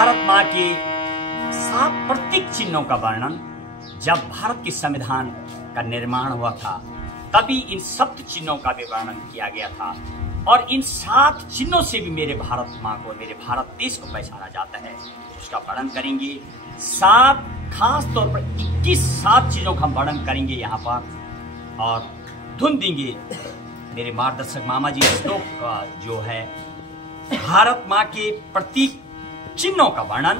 भारत माँ के 7 प्रतीक चिन्हों का वर्णन जब भारत के संविधान का निर्माण हुआ था तभी इन सप्त चिन्हों का भी वर्णन किया गया था। और इन 7 चिन्हों से भी मेरे भारत माँ को, मेरे भारत देश को पहचाना जाता है। उसका वर्णन करेंगे 7, खास तौर पर 21 7 चीजों का हम वर्णन करेंगे यहाँ पर और धुन देंगे मेरे मार्गदर्शक मामा जी श्लोक का जो है भारत माँ के प्रतीक चिन्हों का वर्णन।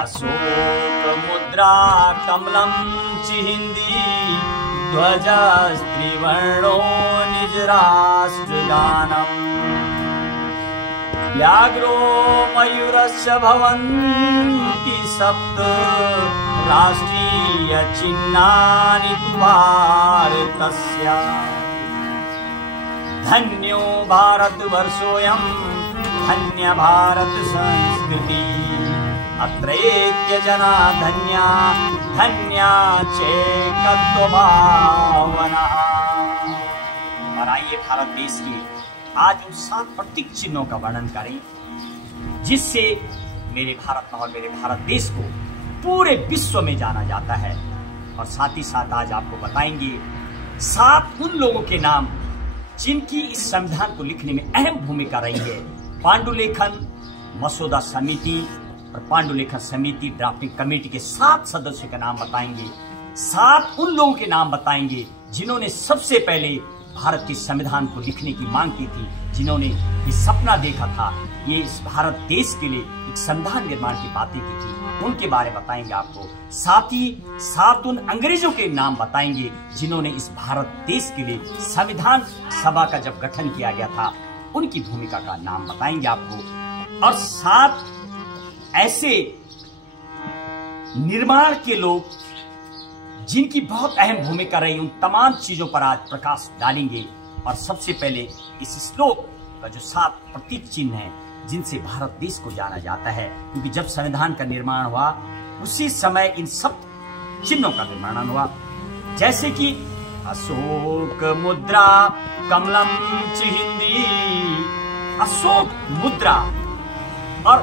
अशोक मुद्रा कमलम चिहिंदी ध्वजस्त्रिवर्णो निज राष्ट्र गानम व्याघ्रो मयूरस्य भवन्ति सप्त राष्ट्रीय चिन्हानि तु भारतस्य धन्यो भारतवर्षोऽयं धन्य भारत संस्कृति अत्रैक्य जना धन्या धन्या चेकत्व भावना। और आइए भारत देश के आज उन 7 प्रतीक चिन्हों का वर्णन करें जिससे मेरे भारत और मेरे भारत देश को पूरे विश्व में जाना जाता है। और साथ ही साथ आज आपको बताएंगे 7 उन लोगों के नाम जिनकी इस संविधान को लिखने में अहम भूमिका रही है। पांडुलेखन मसौदा समिति और पांडुलेखन समिति ड्राफ्टिंग कमेटी के 7 सदस्यों के नाम बताएंगे। 7 उन लोगों के नाम बताएंगे जिन्होंने सबसे पहले भारत के संविधान को लिखने की मांग की थी, जिन्होंने ये सपना देखा था, ये इस भारत देश के लिए एक संविधान निर्माण की बातें की थी, उनके बारे में बताएंगे आपको। साथ ही 7 उन अंग्रेजों के नाम बताएंगे जिन्होंने इस भारत देश के लिए संविधान सभा का जब गठन किया गया था उनकी भूमिका का नाम बताएंगे आपको। और 7 ऐसे निर्माण के लोग जिनकी बहुत अहम भूमिका रही, उन तमाम चीजों पर आज प्रकाश डालेंगे। और सबसे पहले इस श्लोक का जो 7 प्रतीक चिन्ह है जिनसे भारत देश को जाना जाता है, क्योंकि जब संविधान का निर्माण हुआ उसी समय इन सब चिन्हों का निर्माण हुआ। जैसे कि अशोक मुद्रा कमलम चिहिंदी, अशोक मुद्रा और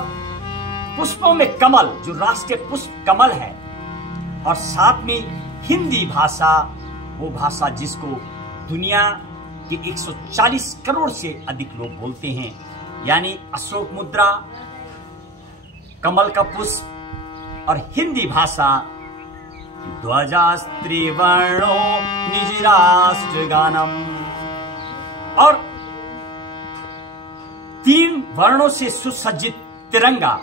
पुष्पों में कमल जो राष्ट्रीय पुष्प कमल है, और साथ में हिंदी भाषा, वो भाषा जिसको दुनिया के 140 करोड़ से अधिक लोग बोलते हैं, यानी अशोक मुद्रा, कमल का पुष्प और हिंदी भाषा। ध्वजस्त्रिवर्णो निज राष्ट्र गानम, और 3 वर्णों से सुसज्जित तिरंगा,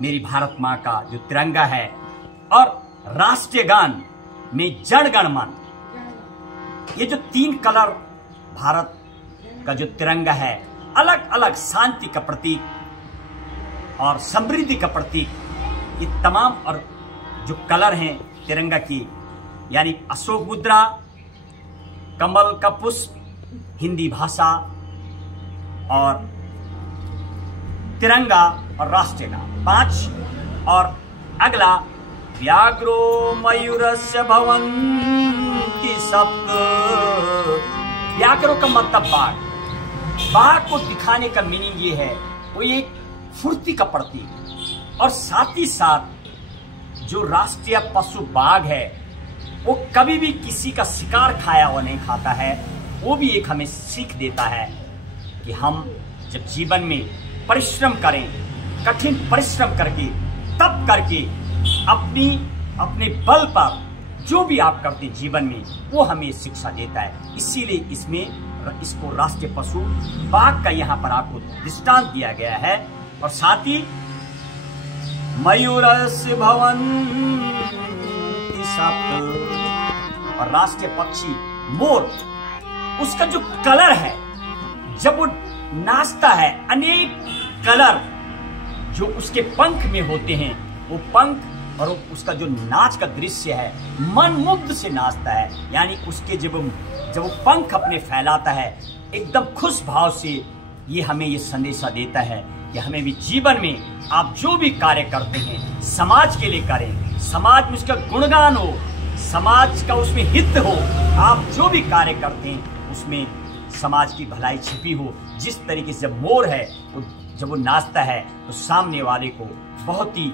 मेरी भारत माँ का जो तिरंगा है, और राष्ट्रीय गान में जन गण मन। ये जो 3 कलर भारत का जो तिरंगा है, अलग अलग शांति का प्रतीक और समृद्धि का प्रतीक, ये तमाम और जो कलर हैं तिरंगा की, यानी अशोक मुद्रा, कमल का पुष्प, हिंदी भाषा और तिरंगा और राष्ट्रीय गान 5। और अगला व्याघ्रो मयूरस्य भवन्ति सप्त, व्याघ्रो का मतलब बाघ। बाघ को दिखाने का मीनिंग ये है, वो एक फुर्ती का प्रतीक। और साथ ही साथ जो राष्ट्रीय पशु बाघ है वो कभी भी किसी का शिकार खाया हुआ नहीं खाता है। वो भी एक हमें सीख देता है कि हम जब जीवन में परिश्रम करें, कठिन परिश्रम करके, तप करके, अपने बल पर जो भी आप करते जीवन में, वो हमें शिक्षा देता है। इसीलिए इसको राष्ट्रीय पशु बाघ का यहाँ पर आपको दृष्टांत दिया गया है। और साथ ही मयूरस्य भवन्ति सप्त, और राष्ट्रीय पक्षी मोर, उसका जो कलर है जब वो नाचता है, अनेक कलर जो उसके पंख में होते हैं, वो पंख और उसका जो नाच का दृश्य है, मन मुग्ध से नाचता है। यानी उसके जब वो पंख अपने फैलाता है एकदम खुश भाव से, ये हमें ये संदेशा देता है कि हमें भी जीवन में आप जो भी कार्य करते हैं समाज के लिए करें, समाज में उसका गुणगान हो, समाज का उसमें हित हो। आप जो भी कार्य करते हैं उसमें समाज की भलाई छिपी हो। जिस तरीके से जब मोर है जब वो नाचता है तो सामने वाले को बहुत ही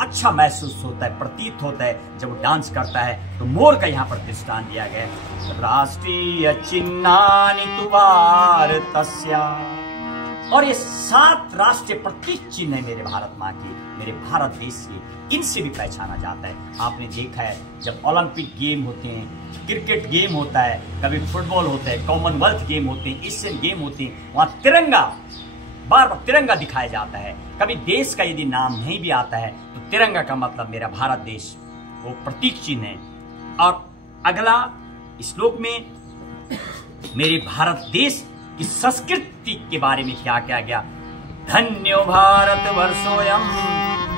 अच्छा महसूस होता है, प्रतीत होता है। जब वो डांस करता है तो मोर का यहाँ पर दृष्टांत दिया गया है। राष्ट्रीय चिन्हानि तु भारतस्य, और ये 7 राष्ट्रीय प्रतीक चिन्ह है मेरे भारत माँ के, मेरे भारत देश के। इनसे भी पहचाना जाता है। आपने देखा है जब ओलंपिक गेम होते हैं, क्रिकेट गेम होता है, कभी फुटबॉल होता है, कॉमनवेल्थ गेम होते हैं, एशियन गेम होते हैं, वहाँ तिरंगा बार बार तिरंगा दिखाया जाता है। कभी देश का यदि नाम नहीं भी आता है तो तिरंगा का मतलब मेरा भारत देश वो प्रतीक चिन्ह है। और अगला श्लोक में मेरे भारत देश की संस्कृति के बारे में क्या क्या गया। धन्यो भारत वर्षोयम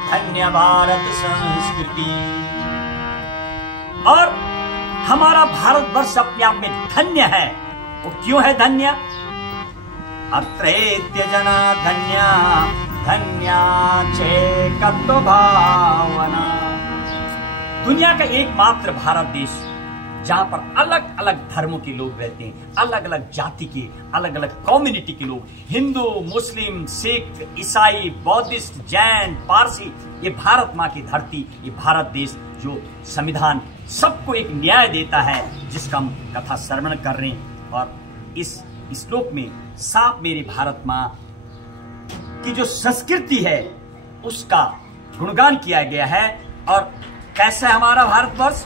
धन्य भारत संस्कृति। और हमारा भारत वर्ष अपने आप में धन्य है। वो क्यों है धन्य? अत्रैत्य जना धन्या धन्या चेकत्व भावना। दुनिया का एकमात्र भारत देश जहां पर अलग अलग धर्मों के लोग रहते हैं, अलग अलग जाति के, अलग अलग कम्युनिटी के लोग, हिंदू, मुस्लिम, सिख, ईसाई, बौद्धिस्ट, जैन, पारसी। ये भारत माँ की धरती, ये भारत देश जो संविधान सबको एक न्याय देता है, जिसका हम कथा श्रवण कर रहे हैं। और इस श्लोक में साफ मेरे भारत माँ की जो संस्कृति है उसका गुणगान किया गया है। और कैसा है हमारा भारतवर्ष?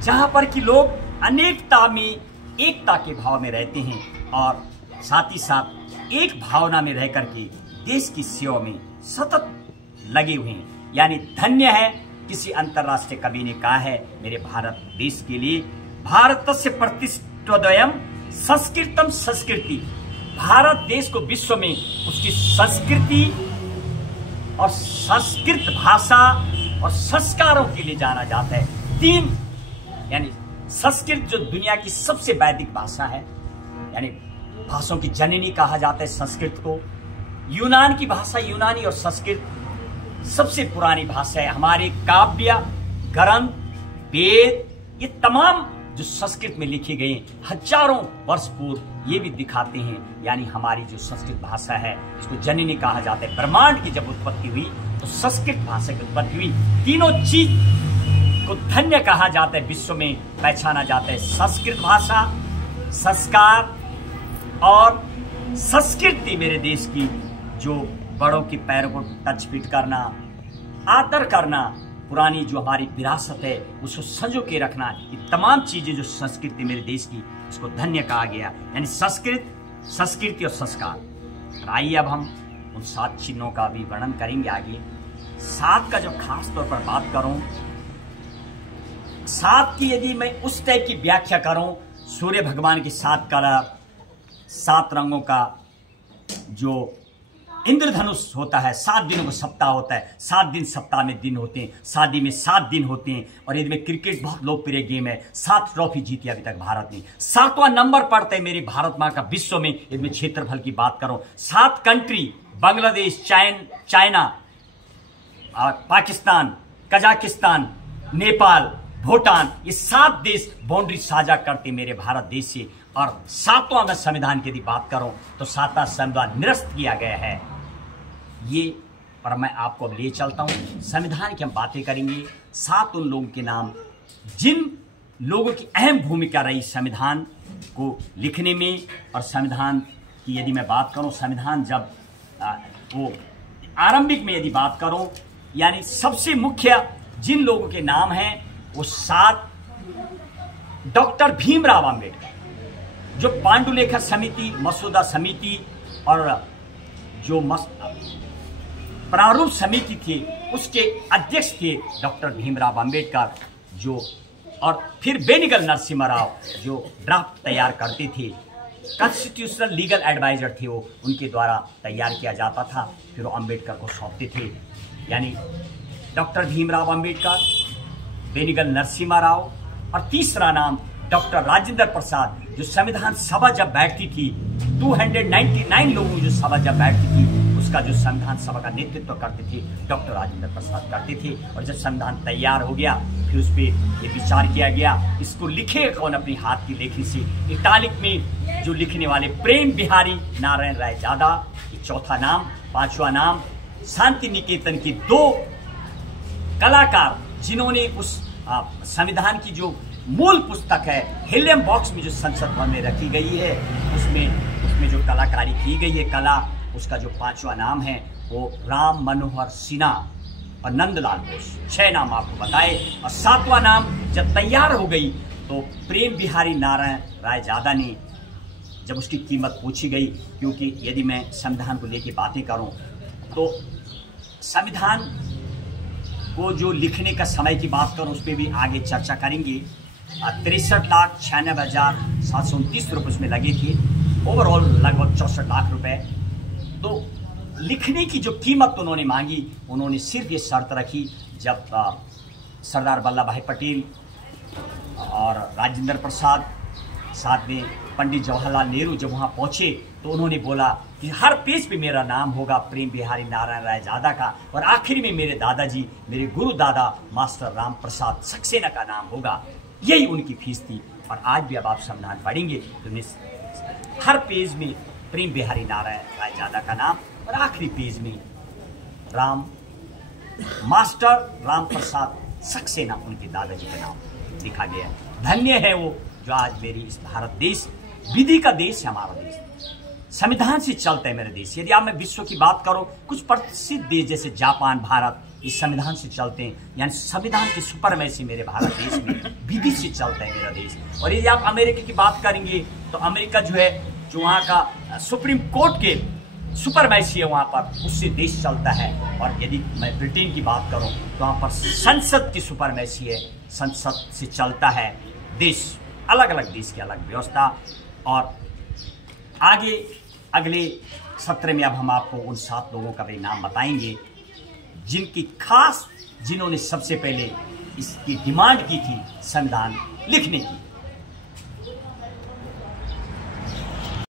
जहां पर कि लोग अनेकता में एकता के भाव में रहते हैं और साथ ही साथ एक भावना में रह करके देश की सेवा में सतत लगे हुए हैं। यानी धन्य है। किसी अंतरराष्ट्रीय कवि ने कहा है मेरे भारत देश के लिए, भारतस्य प्रतिष्ठोदयम संस्कृतम संस्कृति। भारत देश को विश्व में उसकी संस्कृति और संस्कृत भाषा और संस्कारों के लिए जाना जाता है। 3 यानी संस्कृत जो दुनिया की सबसे वैदिक भाषा है, यानी भाषाओं की जननी कहा जाता है संस्कृत को। यूनान की भाषा, यूनानी और संस्कृत सबसे पुरानी भाषा है। हमारे काव्य, ग्रंथ, वेद, ये तमाम जो संस्कृत में लिखे गए हजारों वर्ष पूर्व ये भी दिखाते हैं। यानी हमारी जो संस्कृत भाषा है इसको जननी कहा जाता है। ब्रह्मांड की जब उत्पत्ति हुई तो संस्कृत भाषा की उत्पत्ति हुई। तीनों चीज को धन्य कहा जाता है, विश्व में पहचाना जाता है। संस्कृत भाषा, संस्कार और संस्कृति मेरे देश की, जो बड़ों के पैरों को टच पीट करना, आदर करना, पुरानी जो हमारी विरासत है उसको संजो के रखना, ये तमाम चीजें जो संस्कृति मेरे देश की, इसको धन्य कहा गया। यानी संस्कृत, संस्कृति और संस्कार। आइए अब हम उन 7 चिन्हों का भी वर्णन करेंगे आगे। 7 का जो खास तौर पर बात करूं, 7 की यदि मैं उस टाइप की व्याख्या करूं, सूर्य भगवान की 7 कलर, 7 रंगों का जो इंद्रधनुष होता है, 7 दिनों का सप्ताह होता है, 7 दिन सप्ताह में दिन होते हैं, शादी में 7 दिन होते हैं। और यदि में क्रिकेट बहुत लोकप्रिय गेम है, 7 ट्रॉफी जीती अभी तक भारत ने। 7वां नंबर पड़ता है मेरी भारत माँ का विश्व में। यदि मैं क्षेत्रफल की बात करूं, 7 country, Bangladesh, China, Pakistan, Kazakhstan, Nepal, Bhutan, ये 7 देश बाउंड्री साझा करते मेरे भारत देश से। और 7वां में संविधान की यदि बात करूं तो 7वां संविधान निरस्त किया गया है। ये पर मैं आपको अब ले चलता हूं, संविधान की हम बातें करेंगे। 7 उन लोगों के नाम जिन लोगों की अहम भूमिका रही संविधान को लिखने में। और संविधान की यदि मैं बात करूं, संविधान जब वो आरंभिक में यदि बात करूं, यानी सबसे मुख्य जिन लोगों के नाम हैं वो 7 डॉक्टर भीमराव अंबेडकर, जो पांडुलेखा समिति, मसूदा समिति और जो प्रारूप समिति थी उसके अध्यक्ष थे डॉक्टर भीमराव अंबेडकर, जो और फिर बेनिगल नरसिम्हा राव जो ड्राफ्ट तैयार करते थे, कॉन्स्टिट्यूशनल लीगल एडवाइजर थे वो, उनके द्वारा तैयार किया जाता था, फिर वो अंबेडकर को सौंपते थे। यानी डॉक्टर भीमराव अंबेडकर, बेनिगल नरसिम्हा राव और तीसरा नाम डॉक्टर राजेंद्र प्रसाद, जो संविधान सभा जब बैठती थी, 299 लोगों की जो सभा जब बैठती थी, उसका जो संविधान सभा का नेतृत्व करते थे डॉक्टर राजेंद्र प्रसाद करते थे। और जब संविधान तैयार हो गया, फिर उस पर ये विचार किया गया, इसको लिखे कौन अपनी हाथ की लेखनी से। इटालिक में जो लिखने वाले प्रेम बिहारी नारायण रायजादा, ये चौथा नाम। पांचवा नाम शांति निकेतन के 2 कलाकार जिन्होंने उस संविधान की जो मूल पुस्तक है हेलियम बॉक्स में जो संसद भवन में रखी गई है, उसमें जो कलाकारी की गई है कला, उसका जो 5वां नाम है वो राम मनोहर सिन्हा और नंदलाल बोस। 6 नाम आपको बताए। और 7वां नाम जब तैयार हो गई तो प्रेम बिहारी नारायण रायजादा ने, जब उसकी कीमत पूछी गई, क्योंकि यदि मैं संविधान को लेके बातें करूं तो संविधान को जो लिखने का समय की बात करूं उस पर भी आगे चर्चा करेंगे। 63,96,729 रुपये उसमें लगे थे, ओवरऑल लगभग 64 लाख रुपए। तो लिखने की जो कीमत उन्होंने मांगी, उन्होंने सिर्फ ये शर्त रखी, जब सरदार वल्लभ भाई पटेल और राजेंद्र प्रसाद साथ में पंडित जवाहरलाल नेहरू जब वहाँ पहुँचे तो उन्होंने बोला कि हर पेज पे मेरा नाम होगा प्रेम बिहारी नारायण रायजादा का, और आखिरी में मेरे दादाजी, मेरे गुरु दादा मास्टर राम प्रसाद सक्सेना का नाम होगा। यही उनकी फीस थी। और आज भी अब आप संविधान पढ़ेंगे तो हर पेज में प्रेम बिहारी नारायण रायजादा का नाम और आखिरी पेज में मास्टर राम प्रसाद सक्सेना, उनके दादाजी का नाम लिखा गया। धन्य है वो जो आज मेरी इस भारत देश, विधि का देश है हमारा देश, संविधान से चलता है मेरा देश। यदि आप मैं विश्व की बात करूं, कुछ प्रसिद्ध देश जैसे जापान, भारत, इस संविधान से चलते हैं, यानी संविधान के सुपरमैसी मेरे भारत देश में विधि से चलता है मेरा देश। और यदि आप अमेरिका की बात करेंगे तो अमेरिका जो है, जो वहाँ का सुप्रीम कोर्ट के सुपरमैसी है वहाँ पर, उससे देश चलता है। और यदि मैं ब्रिटेन की बात करूँ तो वहाँ पर संसद की सुपरमैसी है, संसद से चलता है देश। अलग अलग देश की अलग व्यवस्था। और आगे अगले सत्र में अब हम आपको उन 7 लोगों का भी नाम बताएंगे जिन्होंने सबसे पहले इसकी डिमांड की थी संविधान लिखने की।